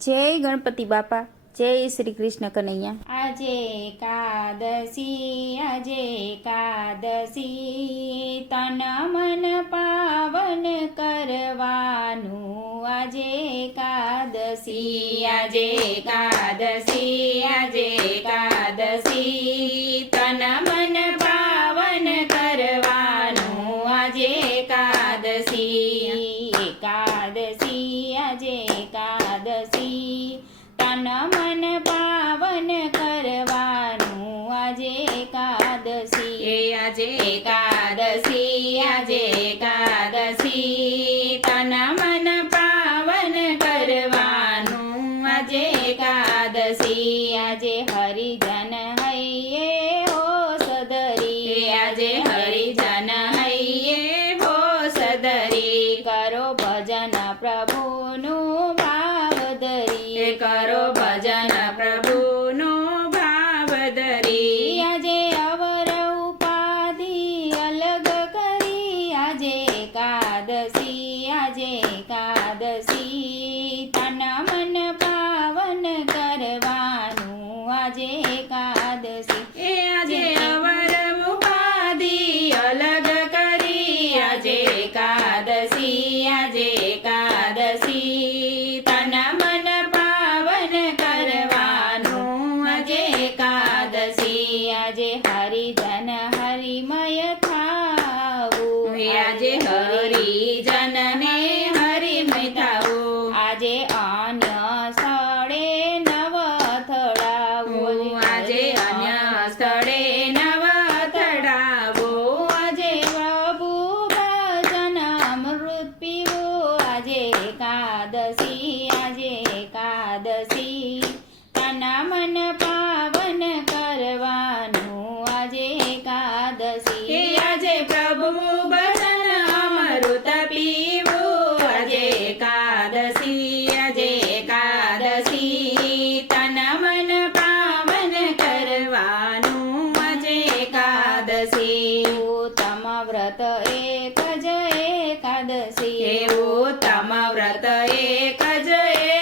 જય ગણપતિ બાપા, જય શ્રી કૃષ્ણ કનૈયા। આજે એકાદશી, આજે એકાદશી, તન મન પાવન કરવાનું। આજે એકાદશી, આજે એકાદશી, આજે એકાદશી, તન મન પાવન કરવાનું। આજે એકાદશી, એકાદશી, આજે એકાદશી, તન મન પાવન કરવાનું। આજે એકાદશી, આજે એકાદશી, આજે એકાદશી, તન મન પાવન કરવાનું। આજે એકાદશી, આજે હરિજન હૈયે હોશ ધરી, આજે હરિજન હૈયે હોશ ધરી, કરો ભજન પ્રભુનું ભાવ ધરી, કરો ભજન પ્રભુનું ભાવ ધરી। આજે અવર ઉપાધિ અલગ કરી, આજે એકાદશી, આજે એકાદશી, તન મન પાવન કરવાનું। આજે એકાદશી, આજે અવર ઉપાધિ અલગ કરી, આજે એકાદશી, આજે એકાદશી, તન મન પાવન કરવાનું। આજે એકાદશી, આજે હરિજન હરિમય થાવું, આજે હરિજનને હરિમય થાવું। આજે અન્ય સ્થળે નવ અથડાવું, આજે અન્ય સ્થળે નવ અથડાવું। આજે પ્રભુ ભજન અમૃત પીવું। આજે એકાદશી, આજે એકાદશી, તન મન પાવન કરવાનું। આજે એકાદશી, આજે પ્રભુ ભજન અમૃત પીવું। આજે એકાદશી, આજે એકાદશી, તન મન પાવન કરવાનું। આજે એકાદશી, ઉત્તમ વ્રત એક જ એકાદશી, ઉત્તમ વ્રત એક જ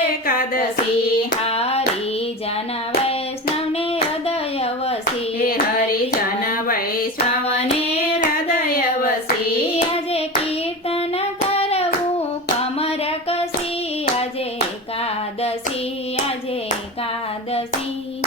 એકાદશી, હરિજન વૈષ્ણવને હૃદય વસી, હરિજન વૈષ્ણવને હૃદય વસી। આજે કીર્તન કરવું કમર કસી, આજે એકાદશી, આજે એકાદશી,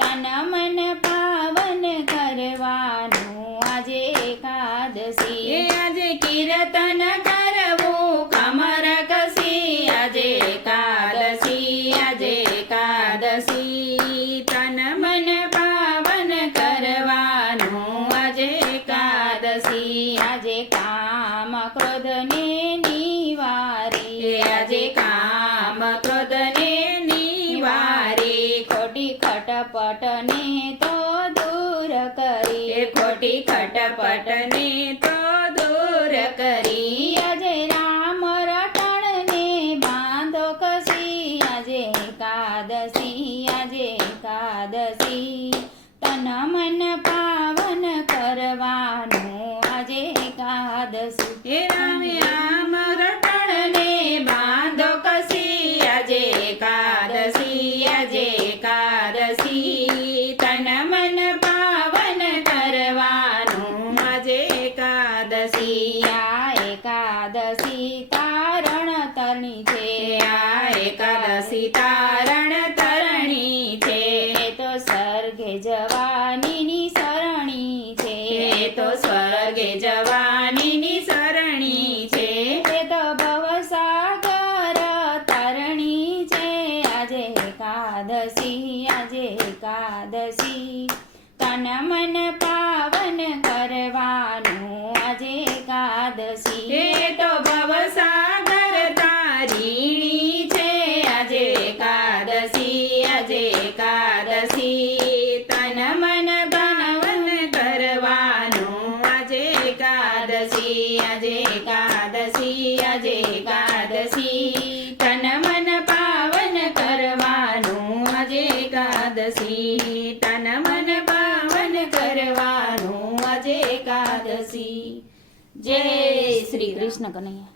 તન મન પાવન કરવાનું। આજે એકાદશી, આજે કીર્તન કરવું કમર કસી, આજે એકાદશી, આજે એકાદશી, તન મન પાવન કરવાનું। આજે એકાદશી, આજે કામ ક્રોધને નિવારી, આજે કામ ક્રોધને નિવારી, ખોટી ખટપટને તો દૂર કરી, ખોટી ખટપટને તો દૂર કરી। આજે રામ રટણને બાંધો કસી, આજે એકાદશી, આજે એકાદશી, તન મન પાવન કરવાનું। આજે એકાદશી, હે રામ આમ રટણને બાંધો કસી, આજે એકાદશી, આજે એકાદશી, તન મન પાવન કરવાનું। આજે એકાદશી, આ એકાદશી તારણ તરણી છે, આ એકાદશી તારણ તરણી છે, તો સ્વર્ગે જવાનીની સરણી છે, તો સ્વર્ગે જવાનીની સરણી છે, તો ભવસાગર તરણી છે। આજે એકાદશી, આજે એકાદશી, તન મન પાવન કરવાનું। આજે એકાદશી, એ તો ભવસાગર તારીણી છે, આજે એકાદશી, આજે એકાદશી, તન મન પાવન કરવાનું। આજે એકાદશી, આજે એકાદશી, આજે એકાદશી, તન મન પાવન કરવાનું। આજે એકાદશી, તન મન પાવન કરવાનું। આજે એકાદશી। જય શ્રી કૃષ્ણ કનૈયા।